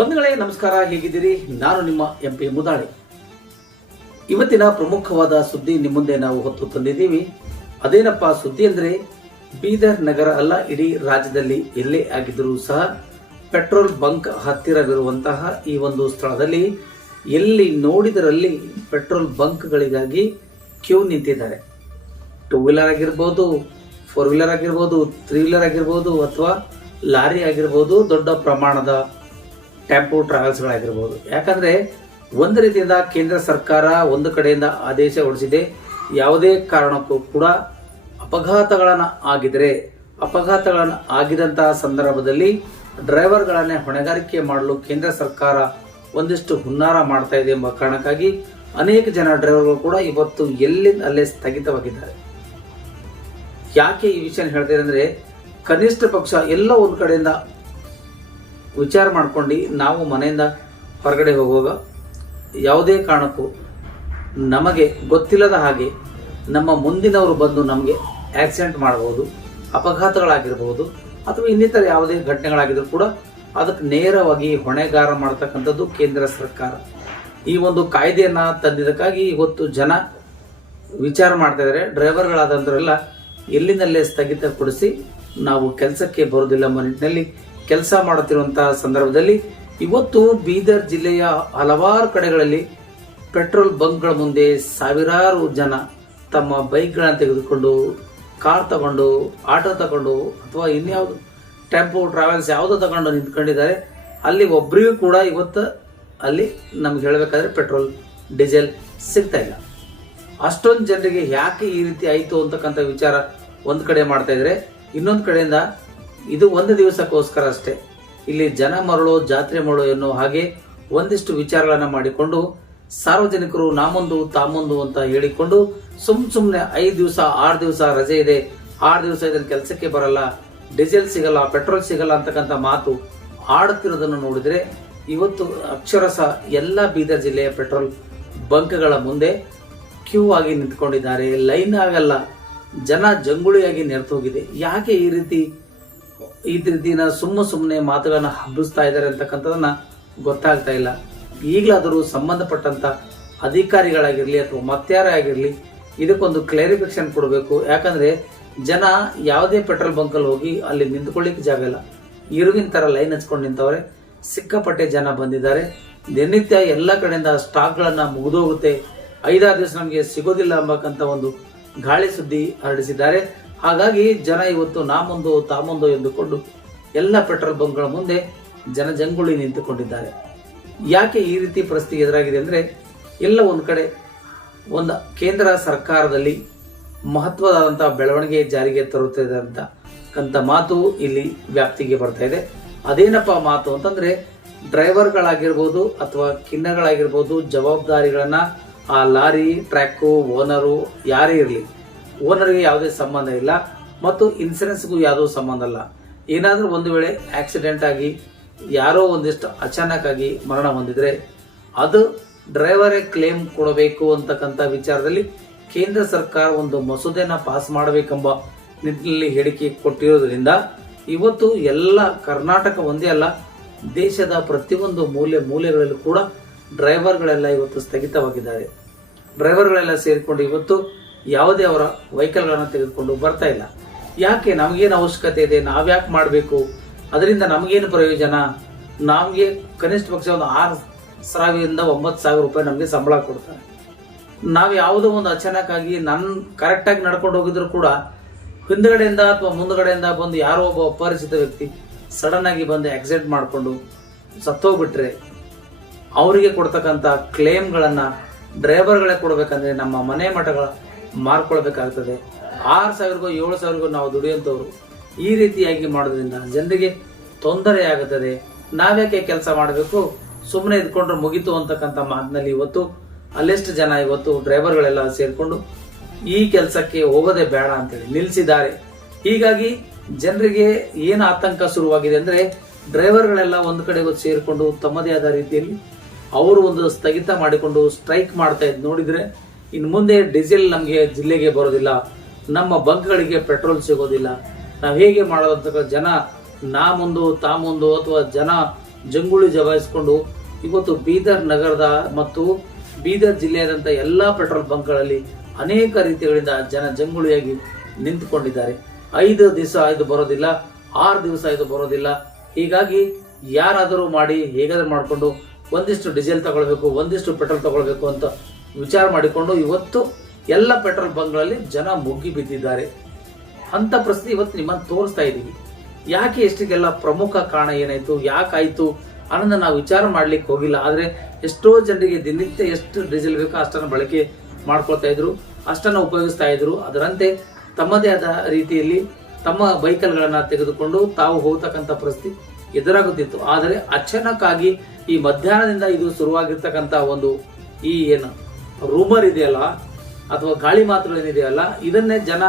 ಬಂಧುಗಳೇ, ನಮಸ್ಕಾರ, ಹೇಗಿದ್ದೀರಿ? ನಾನು ನಿಮ್ಮ ಎಂ ಪಿ ಮುದಾಳಿ. ಇವತ್ತಿನ ಪ್ರಮುಖವಾದ ಸುದ್ದಿ ನಿಮ್ಮ ಮುಂದೆ ನಾವು ಹೊತ್ತು ತಂದಿದ್ದೀವಿ. ಅದೇನಪ್ಪ ಸುದ್ದಿ ಅಂದ್ರೆ, ಬೀದರ್ ನಗರ ಅಲ್ಲ, ಇಡೀ ರಾಜ್ಯದಲ್ಲಿ ಎಲ್ಲೇ ಆಗಿದ್ದರೂ ಸಹ, ಪೆಟ್ರೋಲ್ ಬಂಕ್ ಹತ್ತಿರವಿರುವಂತಹ ಈ ಒಂದು ಸ್ಥಳದಲ್ಲಿ ಎಲ್ಲಿ ನೋಡಿದರಲ್ಲಿ ಪೆಟ್ರೋಲ್ ಬಂಕ್ಗಳಿಗಾಗಿ ಕ್ಯೂ ನಿಂತಿದ್ದಾರೆ. ಟೂ ವೀಲರ್ ಆಗಿರ್ಬೋದು, ಫೋರ್ ವೀಲರ್ ಆಗಿರ್ಬೋದು, ತ್ರೀ ವೀಲರ್ ಆಗಿರ್ಬೋದು ಅಥವಾ ಲಾರಿ ಆಗಿರ್ಬೋದು, ದೊಡ್ಡ ಪ್ರಮಾಣದ ಟೆಂಪೋ ಟ್ರಾವೆಲ್ಸ್ಗಳಾಗಿರ್ಬೋದು. ಯಾಕಂದ್ರೆ ಒಂದು ರೀತಿಯಿಂದ ಕೇಂದ್ರ ಸರ್ಕಾರ ಒಂದು ಕಡೆಯಿಂದ ಆದೇಶ ಹೊರಡಿಸಿದೆ. ಯಾವುದೇ ಕಾರಣಕ್ಕೂ ಕೂಡ ಅಪಘಾತಗಳನ್ನು ಆಗಿದ್ರೆ, ಅಪಘಾತಗಳನ್ನು ಆಗಿದಂತಹ ಸಂದರ್ಭದಲ್ಲಿ ಡ್ರೈವರ್ಗಳನ್ನೇ ಹೊಣೆಗಾರಿಕೆ ಮಾಡಲು ಕೇಂದ್ರ ಸರ್ಕಾರ ಒಂದಿಷ್ಟು ಹುನ್ನಾರ ಮಾಡ್ತಾ ಇದೆ ಎಂಬ ಕಾರಣಕ್ಕಾಗಿ ಅನೇಕ ಜನ ಡ್ರೈವರ್ಗಳು ಕೂಡ ಇವತ್ತು ಎಲ್ಲಿಂದ ಅಲ್ಲೇ ಸ್ಥಗಿತವಾಗಿದ್ದಾರೆ. ಯಾಕೆ ಈ ವಿಷಯ ಹೇಳ್ತಾರೆ ಅಂದ್ರೆ ಕನಿಷ್ಠ ಪಕ್ಷ ಎಲ್ಲ ಒಂದು ಕಡೆಯಿಂದ ವಿಚಾರ ಮಾಡ್ಕೊಂಡು ನಾವು ಮನೆಯಿಂದ ಹೊರಗಡೆ ಹೋಗುವಾಗ ಯಾವುದೇ ಕಾರಣಕ್ಕೂ ನಮಗೆ ಗೊತ್ತಿಲ್ಲದ ಹಾಗೆ ನಮ್ಮ ಮುಂದಿನವರು ಬಂದು ನಮಗೆ ಆಕ್ಸಿಡೆಂಟ್ ಮಾಡಬಹುದು, ಅಪಘಾತಗಳಾಗಿರಬಹುದು ಅಥವಾ ಇನ್ನಿತರ ಯಾವುದೇ ಘಟನೆಗಳಾಗಿದ್ರು ಕೂಡ ಅದಕ್ಕೆ ನೇರವಾಗಿ ಹೊಣೆಗಾರ ಮಾಡತಕ್ಕಂಥದ್ದು ಕೇಂದ್ರ ಸರ್ಕಾರ. ಈ ಒಂದು ಕಾಯ್ದೆಯನ್ನು ತಂದಿದ್ದಕ್ಕಾಗಿ ಇವತ್ತು ಜನ ವಿಚಾರ ಮಾಡ್ತಾ ಇದ್ದಾರೆ. ಡ್ರೈವರ್ಗಳಾದಂಥವರೆಲ್ಲ ಎಲ್ಲಿನಲ್ಲೇ ಸ್ಥಗಿತಗೊಳಿಸಿ ನಾವು ಕೆಲಸಕ್ಕೆ ಬರೋದಿಲ್ಲ ಎಂಬ ನಿಟ್ಟಿನಲ್ಲಿ ಕೆಲಸ ಮಾಡುತ್ತಿರುವಂತಹ ಸಂದರ್ಭದಲ್ಲಿ ಇವತ್ತು ಬೀದರ್ ಜಿಲ್ಲೆಯ ಹಲವಾರು ಕಡೆಗಳಲ್ಲಿ ಪೆಟ್ರೋಲ್ ಬಂಕ್ಗಳ ಮುಂದೆ ಸಾವಿರಾರು ಜನ ತಮ್ಮ ಬೈಕ್ಗಳನ್ನು ತೆಗೆದುಕೊಂಡು, ಕಾರ್ ತಗೊಂಡು, ಆಟೋ ತಗೊಂಡು ಅಥವಾ ಇನ್ಯಾವುದು ಟೆಂಪೋ, ಟ್ರಾವೆಲ್ಸ್ ಯಾವುದೋ ತಗೊಂಡು ನಿಂತ್ಕೊಂಡಿದ್ದಾರೆ. ಅಲ್ಲಿ ಒಬ್ಬರಿಗೂ ಕೂಡ ಇವತ್ತು ಅಲ್ಲಿ ನಮ್ಗೆ ಹೇಳಬೇಕಾದ್ರೆ ಪೆಟ್ರೋಲ್, ಡೀಸೆಲ್ ಸಿಗ್ತಾ ಇಲ್ಲ. ಅಷ್ಟೊಂದು ಜನರಿಗೆ ಯಾಕೆ ಈ ರೀತಿ ಆಯಿತು ಅಂತಕ್ಕಂಥ ವಿಚಾರ ಒಂದು ಕಡೆ ಮಾಡ್ತಾ ಇದ್ರೆ, ಇನ್ನೊಂದು ಕಡೆಯಿಂದ ಇದು ಒಂದು ದಿವಸಕ್ಕೋಸ್ಕರ ಅಷ್ಟೇ. ಇಲ್ಲಿ ಜನ ಮರಳು, ಜಾತ್ರೆ ಮರಳು ಎನ್ನುವ ಹಾಗೆ ಒಂದಿಷ್ಟು ವಿಚಾರಗಳನ್ನು ಮಾಡಿಕೊಂಡು ಸಾರ್ವಜನಿಕರು ನಾಮೊಂದು, ತಾಮೊಂದು ಅಂತ ಹೇಳಿಕೊಂಡು ಸುಮ್ ಸುಮ್ಮನೆ ಐದು ದಿವಸ, ಆರು ದಿವಸ ರಜೆ ಇದೆ. ಆರು ದಿವಸ ಇದನ್ನು ಕೆಲಸಕ್ಕೆ ಬರಲ್ಲ. ಡೀಸೆಲ್ ಸಿಗಲ್ಲ, ಪೆಟ್ರೋಲ್ ಸಿಗಲ್ಲ ಅಂತಕ್ಕಂಥ ಮಾತು ಆಡುತ್ತಿರೋದನ್ನು ನೋಡಿದ್ರೆ ಇವತ್ತು ಅಕ್ಷರಸ ಎಲ್ಲ ಬೀದರ್ ಜಿಲ್ಲೆಯ ಪೆಟ್ರೋಲ್ ಬಂಕ್ಗಳ ಮುಂದೆ ಕ್ಯೂ ಆಗಿ ನಿಂತ್ಕೊಂಡಿದ್ದಾರೆ. ಲೈನ್ ಆಗಲ್ಲ. ಜನ ಜಂಗುಳಿಯಾಗಿ ನೆರೆತು ಹೋಗಿದೆ. ಯಾಕೆ ಈ ರೀತಿ ಈ ದಿನ ಸುಮ್ಮ ಸುಮ್ಮನೆ ಮಾತುಗಳನ್ನ ಹಬ್ಬಿಸ್ತಾ ಇದ್ದಾರೆ ಅಂತಕ್ಕಂಥದನ್ನ ಗೊತ್ತಾಗ್ತಾ ಇಲ್ಲ. ಈಗಲಾದರೂ ಸಂಬಂಧಪಟ್ಟಂತ ಅಧಿಕಾರಿಗಳಾಗಿರ್ಲಿ ಅಥವಾ ಮತ್ಯಾರೇ ಆಗಿರ್ಲಿ, ಇದಕ್ಕೊಂದು ಕ್ಲಾರಿಫಿಕೇಶನ್ ಕೊಡಬೇಕು. ಯಾಕಂದ್ರೆ ಜನ ಯಾವುದೇ ಪೆಟ್ರೋಲ್ ಬಂಕಲ್ಲಿ ಹೋಗಿ ಅಲ್ಲಿ ನಿಂತ್ಕೊಳ್ಳಿಕ್ಕೆ ಜಾಗ ಇಲ್ಲ. ಇರುವಿನ ತರ ಲೈನ್ ಹಚ್ಕೊಂಡು ನಿಂತವ್ರೆ. ಸಿಕ್ಕಾಪಟ್ಟೆ ಜನ ಬಂದಿದ್ದಾರೆ. ದಿನನಿತ್ಯ ಎಲ್ಲ ಕಡೆಯಿಂದ ಸ್ಟಾಕ್ಗಳನ್ನು ಮುಗಿದೋಗುತ್ತೆ. ಐದಾರು ದಿವಸ ನಮಗೆ ಸಿಗೋದಿಲ್ಲ ಎಂಬಕ್ಕಂತ ಒಂದು ಗಾಳಿ ಸುದ್ದಿ ಹರಡಿಸಿದ್ದಾರೆ. ಹಾಗಾಗಿ ಜನ ಇವತ್ತು ನಾಮೊಂದು, ತಾಮೊಂದು ಎಂದುಕೊಂಡು ಎಲ್ಲ ಪೆಟ್ರೋಲ್ ಬಂಕ್ಗಳ ಮುಂದೆ ಜನ ಜಂಗುಳಿ ನಿಂತುಕೊಂಡಿದ್ದಾರೆ. ಯಾಕೆ ಈ ರೀತಿ ಪರಿಸ್ಥಿತಿ ಎದುರಾಗಿದೆ ಅಂದರೆ ಎಲ್ಲ ಒಂದು ಕಡೆ ಒಂದು ಕೇಂದ್ರ ಸರ್ಕಾರದಲ್ಲಿ ಮಹತ್ವದಾದಂಥ ಬೆಳವಣಿಗೆ ಜಾರಿಗೆ ತರುತ್ತಿದೆ ಅಂತ ಮಾತು ಇಲ್ಲಿ ವ್ಯಾಪ್ತಿಗೆ ಬರ್ತಾ ಇದೆ. ಅದೇನಪ್ಪ ಮಾತು ಅಂತಂದ್ರೆ ಡ್ರೈವರ್ಗಳಾಗಿರ್ಬೋದು ಅಥವಾ ಕಿನ್ನಗಳಾಗಿರ್ಬೋದು ಜವಾಬ್ದಾರಿಗಳನ್ನ ಆ ಲಾರಿ ಟ್ರ್ಯಾಕು ಓನರು ಯಾರೇ ಇರಲಿ ಓನರ್ಗೆ ಯಾವುದೇ ಸಂಬಂಧ ಇಲ್ಲ ಮತ್ತು ಇನ್ಸೂರೆನ್ಸ್ಗೂ ಯಾವುದೂ ಸಂಬಂಧ ಇಲ್ಲ. ಏನಾದರೂ ಒಂದು ವೇಳೆ ಆಕ್ಸಿಡೆಂಟ್ ಆಗಿ ಯಾರೋ ಒಂದಿಷ್ಟು ಅಚಾನಕ್ ಆಗಿ ಮರಣ ಹೊಂದಿದರೆ ಅದು ಡ್ರೈವರೇ ಕ್ಲೇಮ್ ಕೊಡಬೇಕು ಅಂತಕ್ಕಂಥ ವಿಚಾರದಲ್ಲಿ ಕೇಂದ್ರ ಸರ್ಕಾರ ಒಂದು ಮಸೂದೆನ ಪಾಸ್ ಮಾಡಬೇಕೆಂಬ ನಿಟ್ಟಿನಲ್ಲಿ ಹೇಳಿಕೆ ಕೊಟ್ಟಿರೋದ್ರಿಂದ ಇವತ್ತು ಎಲ್ಲ ಕರ್ನಾಟಕ ಒಂದೇ ಅಲ್ಲ, ದೇಶದ ಪ್ರತಿಯೊಂದು ಮೂಲೆ ಮೂಲೆಗಳಲ್ಲೂ ಕೂಡ ಡ್ರೈವರ್ಗಳೆಲ್ಲ ಇವತ್ತು ಸ್ಥಗಿತವಾಗಿದ್ದಾರೆ. ಡ್ರೈವರ್ಗಳೆಲ್ಲ ಸೇರಿಕೊಂಡು ಇವತ್ತು ಯಾವುದೇ ಅವರ ವೆಹಿಕಲ್ಗಳನ್ನು ತೆಗೆದುಕೊಂಡು ಬರ್ತಾ ಇಲ್ಲ. ಯಾಕೆ? ನಮಗೇನು ಅವಶ್ಯಕತೆ ಇದೆ? ನಾವ್ಯಾಕೆ ಮಾಡಬೇಕು? ಅದರಿಂದ ನಮಗೇನು ಪ್ರಯೋಜನ? ನಮಗೆ ಕನಿಷ್ಠ ಪಕ್ಷ ಒಂದು ಆರು ಸಾವಿರದಿಂದ ಒಂಬತ್ತು ಸಾವಿರ ರೂಪಾಯಿ ನಮಗೆ ಸಂಬಳ ಕೊಡ್ತಾರೆ. ನಾವು ಯಾವುದೋ ಒಂದು ಅಚಾನಕ್ಕಾಗಿ ನನ್ನ ಕರೆಕ್ಟಾಗಿ ನಡ್ಕೊಂಡು ಹೋಗಿದ್ರು ಕೂಡ ಹಿಂದ್ಗಡೆಯಿಂದ ಅಥವಾ ಮುಂದ್ಗಡೆಯಿಂದ ಬಂದು ಯಾರೋ ಒಬ್ಬ ಅಪರಿಚಿತ ವ್ಯಕ್ತಿ ಸಡನ್ ಆಗಿ ಬಂದು ಆಕ್ಸಿಡೆಂಟ್ ಮಾಡಿಕೊಂಡು ಸತ್ತೋಗ್ಬಿಟ್ರೆ ಅವರಿಗೆ ಕೊಡ್ತಕ್ಕಂಥ ಕ್ಲೇಮ್ಗಳನ್ನು ಡ್ರೈವರ್ಗಳೇ ಕೊಡಬೇಕಂದ್ರೆ ನಮ್ಮ ಮನೆ ಮಠಗಳ ಮಾರ್ಕೊಳ್ಬೇಕಾಗ್ತದೆ. ಆರು ಸಾವಿರಗೋ ಏಳು ಸಾವಿರಗೋ ನಾವು ದುಡಿಯುವಂಥವ್ರು ಈ ರೀತಿಯಾಗಿ ಮಾಡೋದ್ರಿಂದ ಜನರಿಗೆ ತೊಂದರೆ ಆಗುತ್ತದೆ. ನಾವ್ಯಾಕೆ ಕೆಲಸ ಮಾಡಬೇಕು? ಸುಮ್ಮನೆ ಇದ್ಕೊಂಡ್ರೆ ಮುಗೀತು ಅಂತಕ್ಕಂಥ ಮಾತಿನಲ್ಲಿ ಇವತ್ತು ಅಲ್ಲೆಷ್ಟು ಜನ ಇವತ್ತು ಡ್ರೈವರ್ಗಳೆಲ್ಲ ಸೇರಿಕೊಂಡು ಈ ಕೆಲಸಕ್ಕೆ ಹೋಗೋದೇ ಬೇಡ ಅಂತೇಳಿ ನಿಲ್ಲಿಸಿದ್ದಾರೆ. ಹೀಗಾಗಿ ಜನರಿಗೆ ಏನು ಆತಂಕ ಶುರುವಾಗಿದೆ ಅಂದರೆ ಡ್ರೈವರ್ಗಳೆಲ್ಲ ಒಂದು ಕಡೆ ಸೇರಿಕೊಂಡು ತಮ್ಮದೇ ಆದ ರೀತಿಯಲ್ಲಿ ಅವರು ಒಂದು ಸ್ಥಗಿತ ಮಾಡಿಕೊಂಡು ಸ್ಟ್ರೈಕ್ ಮಾಡ್ತಾ ಇದ್ದು ನೋಡಿದ್ರೆ ಇನ್ನು ಮುಂದೆ ಡೀಸೆಲ್ ನಮಗೆ ಜಿಲ್ಲೆಗೆ ಬರೋದಿಲ್ಲ, ನಮ್ಮ ಬಂಕ್ಗಳಿಗೆ ಪೆಟ್ರೋಲ್ ಸಿಗೋದಿಲ್ಲ. ನಾವು ಹೇಗೆ ಮಾಡೋದಂತ ಜನ ನಾ ಮುಂದು ತಾ ಮುಂದು ಅಥವಾ ಜನ ಜಂಗುಳಿ ಜವಾಯಿಸ್ಕೊಂಡು ಇವತ್ತು ಬೀದರ್ ನಗರದ ಮತ್ತು ಬೀದರ್ ಜಿಲ್ಲೆಯಾದಂಥ ಎಲ್ಲಾ ಪೆಟ್ರೋಲ್ ಬಂಕ್ಗಳಲ್ಲಿ ಅನೇಕ ರೀತಿಗಳಿಂದ ಜನ ಜಂಗುಳಿಯಾಗಿ ನಿಂತುಕೊಂಡಿದ್ದಾರೆ. ಐದು ದಿವಸ ಇದು ಬರೋದಿಲ್ಲ, ಆರು ದಿವಸ ಇದು ಬರೋದಿಲ್ಲ. ಹೀಗಾಗಿ ಯಾರಾದರೂ ಮಾಡಿ, ಹೇಗಾದರೂ ಮಾಡಿಕೊಂಡು ಒಂದಿಷ್ಟು ಡೀಸೆಲ್ ತಗೊಳ್ಬೇಕು, ಒಂದಿಷ್ಟು ಪೆಟ್ರೋಲ್ ತಗೊಳ್ಬೇಕು ಅಂತ ವಿಚಾರ ಮಾಡಿಕೊಂಡು ಇವತ್ತು ಎಲ್ಲ ಪೆಟ್ರೋಲ್ ಬಂಕ್ಗಳಲ್ಲಿ ಜನ ಮುಗ್ಗಿ ಬಿದ್ದಿದ್ದಾರೆ. ಅಂತ ಪರಿಸ್ಥಿತಿ ಇವತ್ತು ನಿಮ್ಮನ್ನು ತೋರಿಸ್ತಾ ಇದ್ದೀವಿ. ಯಾಕೆ ಎಷ್ಟಿಗೆಲ್ಲ ಪ್ರಮುಖ ಕಾರಣ ಏನಾಯಿತು? ಯಾಕಾಯಿತು? ಅನ್ನೋದನ್ನ ನಾವು ವಿಚಾರ ಮಾಡ್ಲಿಕ್ಕೆ ಹೋಗಿಲ್ಲ. ಆದರೆ ಎಷ್ಟೋ ಜನರಿಗೆ ದಿನನಿತ್ಯ ಎಷ್ಟು ಡೀಸೆಲ್ ಬೇಕೋ ಅಷ್ಟನ್ನು ಬಳಕೆ ಮಾಡ್ಕೊಳ್ತಾ ಇದ್ರು, ಅಷ್ಟನ್ನು ಉಪಯೋಗಿಸ್ತಾ ಇದ್ರು. ಅದರಂತೆ ತಮ್ಮದೇ ಆದ ರೀತಿಯಲ್ಲಿ ತಮ್ಮ ಬೈಕಲ್ಗಳನ್ನು ತೆಗೆದುಕೊಂಡು ತಾವು ಹೋಗ್ತಕ್ಕಂಥ ಪರಿಸ್ಥಿತಿ ಎದುರಾಗುತ್ತಿತ್ತು. ಆದರೆ ಅಚಾನಕ್ಕಾಗಿ ಈ ಮಧ್ಯಾಹ್ನದಿಂದ ಇದು ಶುರುವಾಗಿರ್ತಕ್ಕಂಥ ಒಂದು ಈ ಏನು ರೂಮರ್ ಇದೆಯಲ್ಲ? ಅಥವಾ ಗಾಳಿ ಮಾತುಗಳೇನಿದೆಯಲ್ಲ ಇದನ್ನೇ ಜನ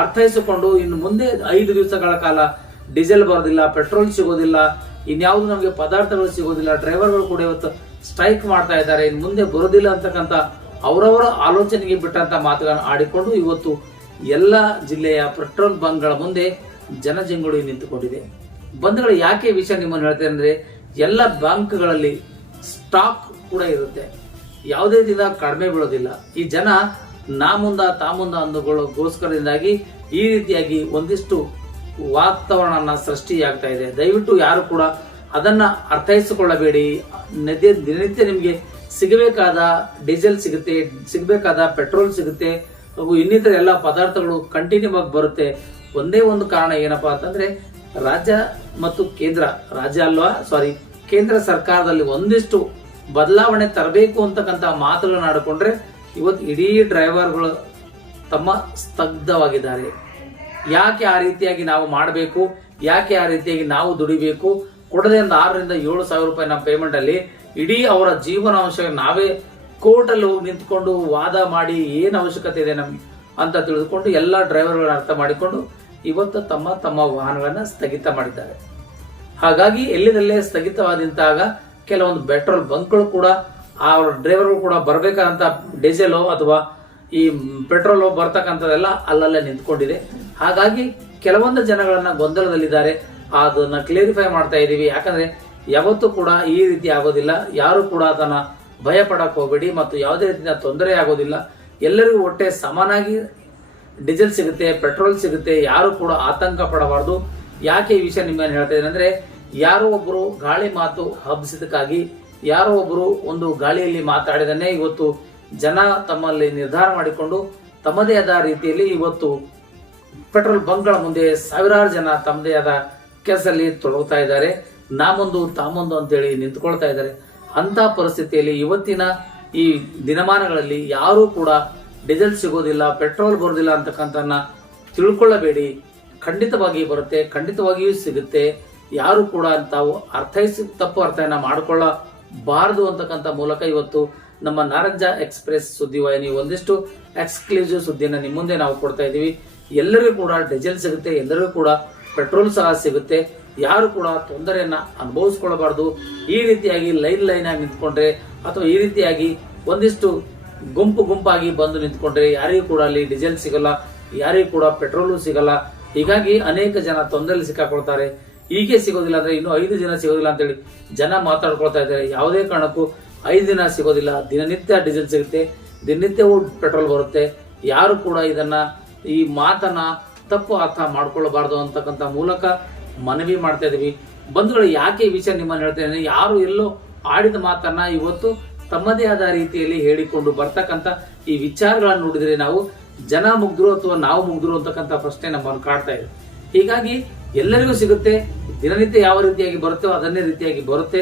ಅರ್ಥೈಸಿಕೊಂಡು ಇನ್ನು ಮುಂದೆ ಐದು ದಿವಸಗಳ ಕಾಲ ಡೀಸೆಲ್ ಬರೋದಿಲ್ಲ, ಪೆಟ್ರೋಲ್ ಸಿಗೋದಿಲ್ಲ, ಇನ್ಯಾವುದು ನಮಗೆ ಪದಾರ್ಥಗಳು ಸಿಗೋದಿಲ್ಲ, ಡ್ರೈವರ್ಗಳು ಕೂಡ ಇವತ್ತು ಸ್ಟ್ರೈಕ್ ಮಾಡ್ತಾ ಇದ್ದಾರೆ, ಇನ್ನು ಮುಂದೆ ಬರೋದಿಲ್ಲ ಅಂತಕ್ಕಂಥ ಅವರವರ ಆಲೋಚನೆಗೆ ಬಿಟ್ಟಂತ ಮಾತುಗಳನ್ನು ಆಡಿಕೊಂಡು ಇವತ್ತು ಎಲ್ಲ ಜಿಲ್ಲೆಯ ಪೆಟ್ರೋಲ್ ಬಂಕ್ಗಳ ಮುಂದೆ ಜನಜಂಗುಳಿ ನಿಂತುಕೊಂಡಿದೆ. ಬಂದ್ಗಳು ಯಾಕೆ ವಿಷಯ ನಿಮ್ಮನ್ನು ಹೇಳ್ತೇನೆ ಅಂದರೆ, ಎಲ್ಲ ಬ್ಯಾಂಕ್ಗಳಲ್ಲಿ ಸ್ಟಾಕ್ ಕೂಡ ಇರುತ್ತೆ. ಯಾವುದೇ ದಿನ ಕಡಿಮೆ ಬೀಳೋದಿಲ್ಲ. ಈ ಜನ ನಾ ಮುಂದ, ತಾ ಮುಂದ ಅಂದುಕೊಳ್ಳೋಗೋಸ್ಕರದಿಂದಾಗಿ ಈ ರೀತಿಯಾಗಿ ಒಂದಿಷ್ಟು ವಾತಾವರಣ ಸೃಷ್ಟಿಯಾಗ್ತಾ ಇದೆ. ದಯವಿಟ್ಟು ಯಾರು ಕೂಡ ಅದನ್ನ ಅರ್ಥೈಸಿಕೊಳ್ಳಬೇಡಿ. ನದಿ ದಿನನಿತ್ಯ ನಿಮಗೆ ಸಿಗಬೇಕಾದ ಡೀಸೆಲ್ ಸಿಗುತ್ತೆ, ಸಿಗಬೇಕಾದ ಪೆಟ್ರೋಲ್ ಸಿಗುತ್ತೆ, ಹಾಗೂ ಇನ್ನಿತರ ಎಲ್ಲ ಪದಾರ್ಥಗಳು ಕಂಟಿನ್ಯೂ ಆಗಿ ಬರುತ್ತೆ. ಒಂದೇ ಒಂದು ಕಾರಣ ಏನಪ್ಪಾ ಅಂತಂದ್ರೆ, ರಾಜ್ಯ ಮತ್ತು ಕೇಂದ್ರ, ರಾಜ್ಯ ಅಲ್ವಾ? ಸಾರಿ ಕೇಂದ್ರ ಸರ್ಕಾರದಲ್ಲಿ ಒಂದಿಷ್ಟು ಬದಲಾವಣೆ ತರಬೇಕು ಅಂತಕ್ಕಂಥ ಮಾತುಗಳನ್ನ ಆಡಿಕೊಂಡ್ರೆ ಇವತ್ತು ಇಡೀ ಡ್ರೈವರ್ಗಳು ತಮ್ಮ ಸ್ತಬ್ಧವಾಗಿದ್ದಾರೆ. ಯಾಕೆ ಆ ರೀತಿಯಾಗಿ ನಾವು ಮಾಡಬೇಕು? ಯಾಕೆ ಆ ರೀತಿಯಾಗಿ ನಾವು ದುಡಿಬೇಕು? ಕೊಡದೆ ಒಂದು ಆರರಿಂದ ಏಳು ಸಾವಿರ ರೂಪಾಯಿ ನಮ್ಮ ಪೇಮೆಂಟ್ ಅಲ್ಲಿ ಇಡೀ ಅವರ ಜೀವನಾಂಶ ನಾವೇ ಕೋರ್ಟ್ ಅಲ್ಲಿ ಹೋಗಿ ನಿಂತ್ಕೊಂಡು ವಾದ ಮಾಡಿ ಏನು ಅವಶ್ಯಕತೆ ಇದೆ ನಮ್ಗೆ ಅಂತ ತಿಳಿದುಕೊಂಡು ಎಲ್ಲ ಡ್ರೈವರ್ಗಳನ್ನ ಅರ್ಥ ಮಾಡಿಕೊಂಡು ಇವತ್ತು ತಮ್ಮ ತಮ್ಮ ವಾಹನಗಳನ್ನ ಸ್ಥಗಿತ ಮಾಡಿದ್ದಾರೆ. ಹಾಗಾಗಿ ಎಲ್ಲಿದಲ್ಲೇ ಸ್ಥಗಿತವಾದಂತಾಗ ಕೆಲವೊಂದು ಪೆಟ್ರೋಲ್ ಬಂಕ್ಗಳು ಕೂಡ, ಆ ಡ್ರೈವರ್ಗಳು ಕೂಡ ಬರಬೇಕಾದಂಥ ಡೀಸೆಲ್ ಅಥವಾ ಈ ಪೆಟ್ರೋಲ್ ಬರ್ತಕ್ಕಂಥದ್ದೆಲ್ಲ ಅಲ್ಲಲ್ಲೇ ನಿಂತ್ಕೊಂಡಿದೆ. ಹಾಗಾಗಿ ಕೆಲವೊಂದು ಜನಗಳನ್ನ ಗೊಂದಲದಲ್ಲಿದ್ದಾರೆ. ಅದನ್ನ ಕ್ಲಿಯರಿಫೈ ಮಾಡ್ತಾ ಇದ್ದೀವಿ ಯಾಕಂದ್ರೆ ಯಾವತ್ತೂ ಕೂಡ ಈ ರೀತಿ ಆಗೋದಿಲ್ಲ. ಯಾರು ಕೂಡ ಅದನ್ನ ಭಯ ಪಡಕ್ ಹೋಗಬೇಡಿ ಮತ್ತು ಯಾವುದೇ ರೀತಿಯ ತೊಂದರೆ ಆಗೋದಿಲ್ಲ. ಎಲ್ಲರಿಗೂ ಒಟ್ಟೆ ಸಮಾನಾಗಿ ಡೀಸೆಲ್ ಸಿಗುತ್ತೆ ಪೆಟ್ರೋಲ್ ಸಿಗುತ್ತೆ. ಯಾರು ಕೂಡ ಆತಂಕ ಪಡಬಾರ್ದು. ಯಾಕೆ ಈ ವಿಷಯ ನಿಮ್ಮನ್ನು ಹೇಳ್ತಾ ಇದ್ದೀನಿ ಅಂದ್ರೆ ಯಾರೋ ಒಬ್ಬರು ಗಾಳಿ ಮಾತು ಹಬ್ಬಿಸಿದಕ್ಕಾಗಿ ಯಾರೋ ಒಬ್ಬರು ಒಂದು ಗಾಳಿಯಲ್ಲಿ ಮಾತಾಡಿದನೇ ಇವತ್ತು ಜನ ತಮ್ಮಲ್ಲಿ ನಿರ್ಧಾರ ಮಾಡಿಕೊಂಡು ತಮ್ಮದೇ ಆದ ರೀತಿಯಲ್ಲಿ ಇವತ್ತು ಪೆಟ್ರೋಲ್ ಬಂಕ್ಗಳ ಮುಂದೆ ಸಾವಿರಾರು ಜನ ತಮ್ಮದೇ ಆದ ಕೆಲಸದಲ್ಲಿ ತೊಡಗುತ್ತಾ ಇದ್ದಾರೆ. ನಾಮೊಂದು, ತಾಮೊಂದು ಅಂತೇಳಿ ನಿಂತ್ಕೊಳ್ತಾ ಇದ್ದಾರೆ. ಅಂತ ಪರಿಸ್ಥಿತಿಯಲ್ಲಿ ಇವತ್ತಿನ ಈ ದಿನಮಾನಗಳಲ್ಲಿ ಯಾರೂ ಕೂಡ ಡೀಸೆಲ್ ಸಿಗೋದಿಲ್ಲ, ಪೆಟ್ರೋಲ್ ಬರೋದಿಲ್ಲ ಅಂತಕ್ಕಂಥ ತಿಳ್ಕೊಳ್ಳಬೇಡಿ. ಖಂಡಿತವಾಗಿ ಬರುತ್ತೆ, ಖಂಡಿತವಾಗಿಯೂ ಸಿಗುತ್ತೆ. ಯಾರು ಕೂಡ ತಾವು ಅರ್ಥೈಸಿ ತಪ್ಪು ಅರ್ಥನ ಮಾಡಿಕೊಳ್ಳಬಾರದು ಅಂತಕ್ಕಂಥ ಮೂಲಕ ಇವತ್ತು ನಮ್ಮ ನಾರಂಜ ಎಕ್ಸ್ಪ್ರೆಸ್ ಸುದ್ದಿವಾಹಿನಿ ಒಂದಿಷ್ಟು ಎಕ್ಸ್ಕ್ಲೂಸಿವ್ ಸುದ್ದಿಯನ್ನು ನಿಮ್ಮ ಮುಂದೆ ನಾವು ಕೊಡ್ತಾ ಇದ್ದೀವಿ. ಎಲ್ಲರಿಗೂ ಕೂಡ ಡೀಸೆಲ್ ಸಿಗುತ್ತೆ, ಎಲ್ಲರಿಗೂ ಕೂಡ ಪೆಟ್ರೋಲ್ ಸಹ ಸಿಗುತ್ತೆ. ಯಾರು ಕೂಡ ತೊಂದರೆಯನ್ನ ಅನುಭವಿಸ್ಕೊಳ್ಬಾರ್ದು. ಈ ರೀತಿಯಾಗಿ ಲೈನ್ ಲೈನ್ ನಿಂತ್ಕೊಂಡ್ರೆ ಅಥವಾ ಈ ರೀತಿಯಾಗಿ ಒಂದಿಷ್ಟು ಗುಂಪು ಗುಂಪಾಗಿ ಬಂದು ನಿಂತ್ಕೊಂಡ್ರೆ ಯಾರಿಗೂ ಕೂಡ ಅಲ್ಲಿ ಡೀಸೆಲ್ ಸಿಗಲ್ಲ, ಯಾರಿಗೂ ಕೂಡ ಪೆಟ್ರೋಲು ಸಿಗಲ್ಲ. ಹೀಗಾಗಿ ಅನೇಕ ಜನ ತೊಂದರೆ ಸಿಕ್ಕಾಕೊಳ್ತಾರೆ. ಹೀಗೆ ಸಿಗೋದಿಲ್ಲ ಅಂದ್ರೆ ಇನ್ನು ಐದು ದಿನ ಸಿಗೋದಿಲ್ಲ ಅಂತೇಳಿ ಜನ ಮಾತಾಡ್ಕೊಳ್ತಾ ಇದ್ದಾರೆ. ಯಾವುದೇ ಕಾರಣಕ್ಕೂ ಐದು ದಿನ ಸಿಗೋದಿಲ್ಲ. ದಿನನಿತ್ಯ ಡೀಸೆಲ್ ಸಿಗುತ್ತೆ. ದಿನನಿತ್ಯವೂ ಪೆಟ್ರೋಲ್ ಬರುತ್ತೆ. ಯಾರು ಕೂಡ ಇದನ್ನ ಈ ಮಾತನ್ನ ತಪ್ಪು ಅರ್ಥ ಮಾಡ್ಕೊಳ್ಬಾರ್ದು ಅಂತಕ್ಕಂಥ ಮೂಲಕ ಮನವಿ ಮಾಡ್ತಾ ಇದ್ದೀವಿ ಬಂಧುಗಳು, ಯಾಕೆ ಈ ವಿಷಯ ನಿಮ್ಮನ್ನು ಹೇಳ್ತೇನೆ ಯಾರು ಎಲ್ಲೋ ಆಡಿದ ಮಾತನ್ನ ಇವತ್ತು ತಮ್ಮದೇ ಆದ ರೀತಿಯಲ್ಲಿ ಹೇಳಿಕೊಂಡು ಬರ್ತಕ್ಕಂಥ ಈ ವಿಚಾರಗಳನ್ನು ನೋಡಿದ್ರೆ ನಾವು ಜನ ಮುಗ್ದ್ರು ಅಥವಾ ನಾವು ಮುಗ್ದ್ರು ಅಂತಕ್ಕಂಥ ಪ್ರಶ್ನೆ ನಮ್ಮನ್ನು ಕಾಡ್ತಾ ಇದೆ. ಹೀಗಾಗಿ ಎಲ್ಲರಿಗೂ ಸಿಗುತ್ತೆ. ದಿನನಿತ್ಯ ಯಾವ ರೀತಿಯಾಗಿ ಬರುತ್ತೋ, ಅದನ್ನೇ ರೀತಿಯಾಗಿ ಬರುತ್ತೆ.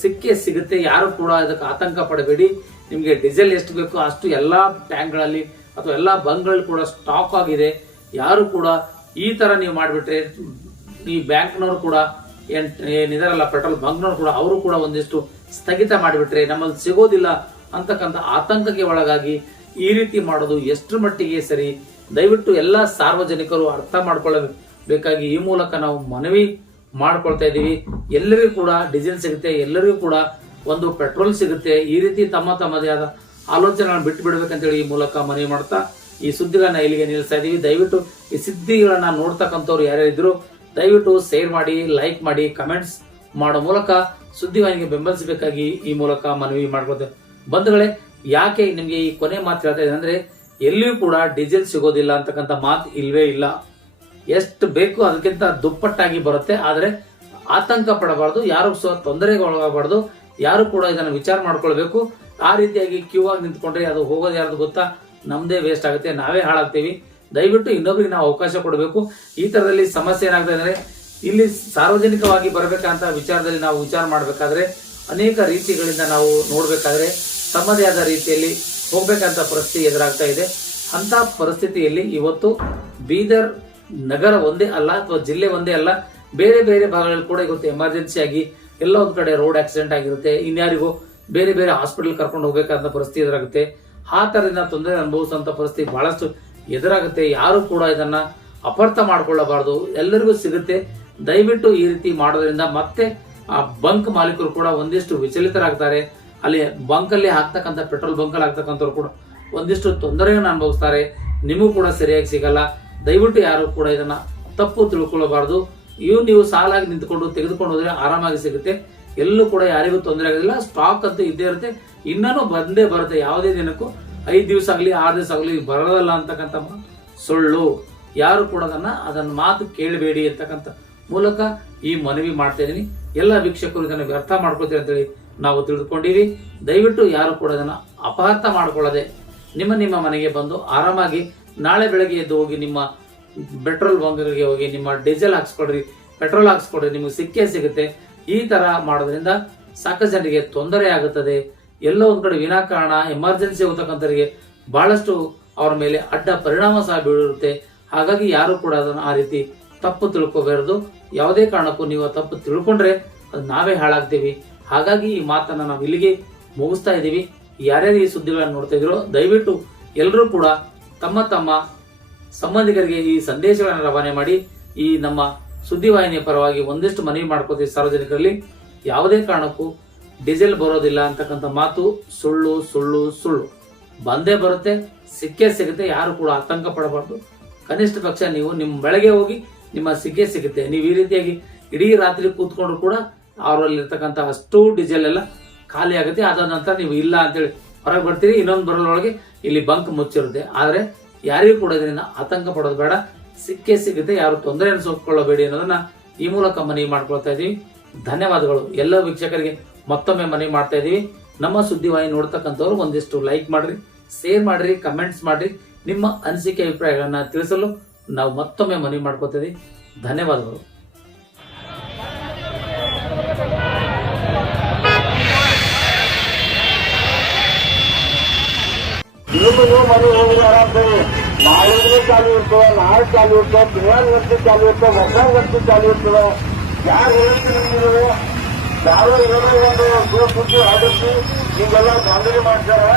ಸಿಕ್ಕೇ ಸಿಗುತ್ತೆ, ಯಾರು ಕೂಡ ಅದಕ್ಕೆ ಆತಂಕ ಪಡಬೇಡಿ. ನಿಮಗೆ ಡೀಸೆಲ್ ಎಷ್ಟು ಬೇಕೋ ಅಷ್ಟು ಎಲ್ಲ ಟ್ಯಾಂಕ್ಗಳಲ್ಲಿ ಅಥವಾ ಎಲ್ಲ ಬಂಕ್ಗಳಲ್ಲಿ ಕೂಡ ಸ್ಟಾಕ್ ಆಗಿದೆ. ಯಾರು ಕೂಡ ಈ ತರ ನೀವು ಮಾಡಿಬಿಟ್ರೆ, ಈ ಬ್ಯಾಂಕ್ನವರು ಕೂಡ, ಏನು ಏನಿದಾರಲ್ಲ ಪೆಟ್ರೋಲ್ ಬಂಕ್ನವ್ರು ಕೂಡ, ಅವರು ಕೂಡ ಒಂದಿಷ್ಟು ಸ್ಥಗಿತ ಮಾಡಿಬಿಟ್ರೆ, ನಮ್ಮಲ್ಲಿ ಸಿಗೋದಿಲ್ಲ ಅಂತಕ್ಕಂಥ ಆತಂಕಕ್ಕೆ ಒಳಗಾಗಿ ಈ ರೀತಿ ಮಾಡೋದು ಎಷ್ಟರ ಮಟ್ಟಿಗೆ ಸರಿ? ದಯವಿಟ್ಟು ಎಲ್ಲ ಸಾರ್ವಜನಿಕರು ಅರ್ಥ ಮಾಡ್ಕೊಳ್ಳಬೇಕಾಗಿ ಈ ಮೂಲಕ ನಾವು ಮನವಿ ಮಾಡ್ಕೊಳ್ತಾ ಇದ್ದೀವಿ. ಎಲ್ಲರಿಗೂ ಕೂಡ ಡೀಸೆಲ್ ಸಿಗುತ್ತೆ, ಎಲ್ಲರಿಗೂ ಕೂಡ ಒಂದು ಪೆಟ್ರೋಲ್ ಸಿಗುತ್ತೆ. ಈ ರೀತಿ ತಮ್ಮ ತಮ್ಮದೇ ಆದ ಆಲೋಚನೆಗಳನ್ನ ಬಿಟ್ಟು ಬಿಡ್ಬೇಕಂತೇಳಿ ಈ ಮೂಲಕ ಮನವಿ ಮಾಡ್ತಾ ಈ ಸುದ್ದಿಗಳನ್ನ ಇಲ್ಲಿಗೆ ನಿಲ್ಲಿಸ್ತಾ ಇದೀವಿ ದಯವಿಟ್ಟು ಈ ಸುದ್ದಿಗಳನ್ನ ನೋಡ್ತಕ್ಕಂಥವ್ರು ಯಾರ್ಯಾರಿದ್ರು, ದಯವಿಟ್ಟು ಶೇರ್ ಮಾಡಿ ಲೈಕ್ ಮಾಡಿ ಕಮೆಂಟ್ಸ್ ಮಾಡೋ ಮೂಲಕ ಸುದ್ದಿವಾಹಿನಿಗೆ ಬೆಂಬಲಿಸಬೇಕಾಗಿ ಈ ಮೂಲಕ ಮನವಿ ಮಾಡ್ಕೊಳ್ತೇವೆ. ಬಂಧುಗಳೇ, ಯಾಕೆ ನಿಮ್ಗೆ ಈ ಕೊನೆ ಮಾತು ಹೇಳ್ತಾ ಇದೆ ಅಂದ್ರೆ, ಎಲ್ಲಿಯೂ ಕೂಡ ಡೀಸೆಲ್ ಸಿಗೋದಿಲ್ಲ ಅಂತಕ್ಕಂಥ ಮಾತು ಇಲ್ವೇ ಇಲ್ಲ. ಎಷ್ಟು ಬೇಕು ಅದಕ್ಕಿಂತ ದುಪ್ಪಟ್ಟಾಗಿ ಬರುತ್ತೆ. ಆದರೆ ಆತಂಕ ಪಡಬಾರ್ದು ಯಾರು ಸಹ ತೊಂದರೆಗೆ ಒಳಗಾಗಬಾರ್ದು, ಯಾರು ಕೂಡ ಇದನ್ನ ವಿಚಾರ ಮಾಡ್ಕೊಳ್ಬೇಕು. ಆ ರೀತಿಯಾಗಿ ಕ್ಯೂ ಆಗಿ ನಿಂತ್ಕೊಂಡ್ರೆ ಅದು ಹೋಗೋದು ಯಾರ್ದು ಗೊತ್ತಾ? ನಮ್ದೇ ವೇಸ್ಟ್ ಆಗುತ್ತೆ, ನಾವೇ ಹಾಳಾಗ್ತೀವಿ. ದಯವಿಟ್ಟು ಇನ್ನೊಬ್ರಿಗೆ ನಾವು ಅವಕಾಶ ಕೊಡಬೇಕು. ಈ ತರದಲ್ಲಿ ಸಮಸ್ಯೆ ಏನಾಗ್ತದೆ ಅಂದ್ರೆ ಇಲ್ಲಿ ಸಾರ್ವಜನಿಕವಾಗಿ ಬರಬೇಕಂತ ವಿಚಾರದಲ್ಲಿ ನಾವು ವಿಚಾರ ಮಾಡಬೇಕಾದ್ರೆ, ಅನೇಕ ರೀತಿಗಳಿಂದ ನಾವು ನೋಡಬೇಕಾದ್ರೆ, ತಮ್ಮದೇ ಆದ ರೀತಿಯಲ್ಲಿ ಹೋಗ್ಬೇಕಂತ ಪರಿಸ್ಥಿತಿ ಎದುರಾಗ್ತಾ ಇದೆ. ಅಂತ ಪರಿಸ್ಥಿತಿಯಲ್ಲಿ ಇವತ್ತು ಬೀದರ್ ನಗರ ಒಂದೇ ಅಲ್ಲ ಅಥವಾ ಜಿಲ್ಲೆ ಒಂದೇ ಅಲ್ಲ, ಬೇರೆ ಬೇರೆ ಭಾಗಗಳಲ್ಲಿ ಕೂಡ ಇವತ್ತು ಎಮರ್ಜೆನ್ಸಿ ಆಗಿ ಎಲ್ಲ ಒಂದ್ ಕಡೆ ರೋಡ್ ಆಕ್ಸಿಡೆಂಟ್ ಆಗಿರುತ್ತೆ. ಇನ್ಯಾರಿಗೂ ಬೇರೆ ಬೇರೆ ಹಾಸ್ಪಿಟಲ್ ಕರ್ಕೊಂಡು ಹೋಗ್ಬೇಕಾದ ಪರಿಸ್ಥಿತಿ ಎದುರಾಗುತ್ತೆ. ಆ ತರದಿಂದ ತೊಂದರೆ ಅನುಭವಿಸುವಂತ ಪರಿಸ್ಥಿತಿ ಬಹಳಷ್ಟು ಎದುರಾಗುತ್ತೆ. ಯಾರು ಕೂಡ ಇದನ್ನ ಅಪರ್ಥ ಮಾಡ್ಕೊಳ್ಳಬಾರದು. ಎಲ್ಲರಿಗೂ ಸಿಗುತ್ತೆ. ದಯವಿಟ್ಟು ಈ ರೀತಿ ಮಾಡೋದ್ರಿಂದ ಮತ್ತೆ ಆ ಬಂಕ್ ಮಾಲೀಕರು ಕೂಡ ಒಂದಿಷ್ಟು ವಿಚಲಿತರಾಗ್ತಾರೆ. ಅಲ್ಲಿ ಬಂಕ್ ಅಲ್ಲಿ ಹಾಕ್ತಕ್ಕಂಥ ಪೆಟ್ರೋಲ್ ಬಂಕ್ ಅಲ್ಲಿ ಹಾಕ್ತಕ್ಕಂಥವ್ರು ಕೂಡ ಒಂದಿಷ್ಟು ತೊಂದರೆಯನ್ನು ಅನುಭವಿಸ್ತಾರೆ. ನಿಮಗೂ ಕೂಡ ಸರಿಯಾಗಿ ಸಿಗಲ್ಲ. ದಯವಿಟ್ಟು ಯಾರು ಕೂಡ ಇದನ್ನ ತಪ್ಪು ತಿಳ್ಕೊಳ್ಳಬಾರದು. ಇವು ನೀವು ಸಾಲಾಗಿ ನಿಂತ್ಕೊಂಡು ತೆಗೆದುಕೊಂಡು ಹೋದ್ರೆ ಆರಾಮಾಗಿ ಸಿಗುತ್ತೆ. ಎಲ್ಲೂ ಕೂಡ ಯಾರಿಗೂ ತೊಂದರೆ ಆಗೋದಿಲ್ಲ. ಸ್ಟಾಕ್ ಅಂತೂ ಇದ್ದೇ ಇರುತ್ತೆ. ಇನ್ನೂ ಬಂದೇ ಬರುತ್ತೆ ಯಾವುದೇ ದಿನಕ್ಕೂ. ಐದು ದಿವಸ ಆಗಲಿ, ಆರು ದಿವಸ ಆಗಲಿ ಬರೋದಲ್ಲ ಅಂತಕ್ಕಂಥ ಸುಳ್ಳು. ಯಾರು ಕೂಡ ಅದನ್ನ ಅದನ್ನ ಮಾತು ಕೇಳಬೇಡಿ ಅಂತಕ್ಕಂಥ ಮೂಲಕ ಈ ಮನವಿ ಮಾಡ್ತಾ ಇದ್ದೀನಿ ಎಲ್ಲ ವೀಕ್ಷಕರು ಇದನ್ನು ವ್ಯರ್ಥ ಮಾಡ್ಕೊತೀರಿ ಅಂತೇಳಿ ನಾವು ತಿಳಿದುಕೊಂಡಿವಿ ದಯವಿಟ್ಟು ಯಾರು ಕೂಡ ಅದನ್ನು ಅಪಾರ್ಥ ಮಾಡಿಕೊಳ್ಳದೆ ನಿಮ್ಮ ನಿಮ್ಮ ಮನೆಗೆ ಬಂದು ಆರಾಮಾಗಿ ನಾಳೆ ಬೆಳಗ್ಗೆ ಎದ್ದು ಹೋಗಿ ನಿಮ್ಮ ಪೆಟ್ರೋಲ್ ಬಂಕ್ಗೆ ಹೋಗಿ ನಿಮ್ಮ ಡೀಸೆಲ್ ಹಾಕ್ಸ್ಕೊಡ್ರಿ ಪೆಟ್ರೋಲ್ ಹಾಕ್ಸ್ಕೊಡ್ರಿ, ನಿಮಗೆ ಸಿಕ್ಕೇ ಸಿಗುತ್ತೆ. ಈ ತರ ಮಾಡೋದ್ರಿಂದ ಸಾಕಷ್ಟು ಜನರಿಗೆ ತೊಂದರೆ ಆಗುತ್ತದೆ. ಎಲ್ಲೋ ಒಂದ್ ಕಡೆ ವಿನಾಕಾರಣ ಎಮರ್ಜೆನ್ಸಿ ಹೋಗ್ತಕ್ಕಂಥವರಿಗೆ ಬಹಳಷ್ಟು ಅವರ ಮೇಲೆ ಅಡ್ಡ ಪರಿಣಾಮ ಸಹ ಬೀಳಿರುತ್ತೆ ಹಾಗಾಗಿ ಯಾರು ಕೂಡ ಅದನ್ನು ಆ ರೀತಿ ತಪ್ಪು ತಿಳ್ಕೋಬಾರದು. ಯಾವುದೇ ಕಾರಣಕ್ಕೂ ನೀವು ತಪ್ಪು ತಿಳ್ಕೊಂಡ್ರೆ ಅದು ನಾವೇ ಹಾಳಾಗ್ತೀವಿ. ಹಾಗಾಗಿ ಈ ಮಾತನ್ನ ನಾವು ಇಲ್ಲಿಗೆ ಮುಗಿಸ್ತಾ ಇದ್ದೀವಿ. ಯಾರ್ಯಾರು ಈ ಸುದ್ದಿಗಳನ್ನು ನೋಡ್ತಾ ಇದ್ರೋ ದಯವಿಟ್ಟು ಎಲ್ಲರೂ ಕೂಡ ತಮ್ಮ ತಮ್ಮ ಸಂಬಂಧಿಕರಿಗೆ ಈ ಸಂದೇಶಗಳನ್ನು ರವಾನೆ ಮಾಡಿ ಈ ನಮ್ಮ ಸುದ್ದಿವಾಹಿನಿಯ ಪರವಾಗಿ ಒಂದಿಷ್ಟು ಮನವಿ ಮಾಡ್ಕೋತೀವಿ ಸಾರ್ವಜನಿಕರಲ್ಲಿ. ಯಾವುದೇ ಕಾರಣಕ್ಕೂ ಡೀಸೆಲ್ ಬರೋದಿಲ್ಲ ಅಂತಕ್ಕಂಥ ಮಾತು ಸುಳ್ಳು ಸುಳ್ಳು ಸುಳ್ಳು. ಬಂದೇ ಬರುತ್ತೆ, ಸಿಕ್ಕೇ ಸಿಗುತ್ತೆ, ಯಾರು ಕೂಡ ಆತಂಕ ಪಡಬಾರ್ದು. ಕನಿಷ್ಠ ಪಕ್ಷ ನೀವು ನಿಮ್ಮ ಬೆಳಗ್ಗೆ ಹೋಗಿ ನಿಮ್ಮ ಸಿಕ್ಕೇ ಸಿಗುತ್ತೆ. ನೀವು ಈ ರೀತಿಯಾಗಿ ಇಡೀ ರಾತ್ರಿ ಕೂತ್ಕೊಂಡ್ರು ಕೂಡ ಅವರಲ್ಲಿರ್ತಕ್ಕಂಥ ಅಷ್ಟು ಡೀಸೆಲ್ ಎಲ್ಲ ಖಾಲಿ ಆಗುತ್ತೆ. ಅದಾದ ನಂತರ ನೀವು ಇಲ್ಲ ಅಂತೇಳಿ ಹೊರಗೆ ಬರ್ತೀರಿ, ಇನ್ನೊಂದು ಬರೋದ್ರೊಳಗೆ ಇಲ್ಲಿ ಬಂಕ್ ಮುಚ್ಚಿರುತ್ತೆ. ಆದ್ರೆ ಯಾರಿಗೂ ಕೂಡ ಇದರಿಂದ ಆತಂಕ ಪಡೋದು ಬೇಡ. ಸಿಕ್ಕೇ ಸಿಗುತ್ತೆ. ಯಾರು ತೊಂದರೆ ಅನಿಸ್ಕೊಳ್ಳಬೇಡಿ ಅನ್ನೋದನ್ನ ಈ ಮೂಲಕ ಮನವಿ ಮಾಡ್ಕೊಳ್ತಾ ಇದೀವಿ. ಧನ್ಯವಾದಗಳು. ಎಲ್ಲ ವೀಕ್ಷಕರಿಗೆ ಮತ್ತೊಮ್ಮೆ ಮನವಿ ಮಾಡ್ತಾ ಇದೀವಿ. ನಮ್ಮ ಸುದ್ದಿವಾಹಿ ನೋಡ್ತಕ್ಕಂಥವ್ರು ಒಂದಿಷ್ಟು ಲೈಕ್ ಮಾಡ್ರಿ ಶೇರ್ ಮಾಡ್ರಿ ಕಮೆಂಟ್ಸ್ ಮಾಡ್ರಿ. ನಿಮ್ಮ ಅನಿಸಿಕೆ, ಅಭಿಪ್ರಾಯಗಳನ್ನ ತಿಳಿಸಲು ನಾವು ಮತ್ತೊಮ್ಮೆ ಮನವಿ ಮಾಡ್ಕೋತೀವಿ ಧನ್ಯವಾದಗಳು. ನಿಮ್ಮದು ಮನೆ ಹೋಗಿ ಆರಾಮ್ಸರಿ ನಾಳೆ ಚಾಲು ಇರ್ತದೆ, ನಾಳೆ ಚಾಲು ಇರ್ತದೆ ತಿಂಗಳ ಗಂಟೆ ಚಾಲು ಇರ್ತದೆ ವರ್ಷ ಗಂಟೆ ಚಾಲು ಇರ್ತದೆ. ಯಾರು ಹೇಳ್ತೀರಿ ನೀವು ಯಾರೋ ಏನೋ ಒಂದು ಸುದ್ದಿ ಆಡಿಸಿ ಈಗೆಲ್ಲ ಕಾಮಿಡಿ ಮಾಡ್ತಾರೆ.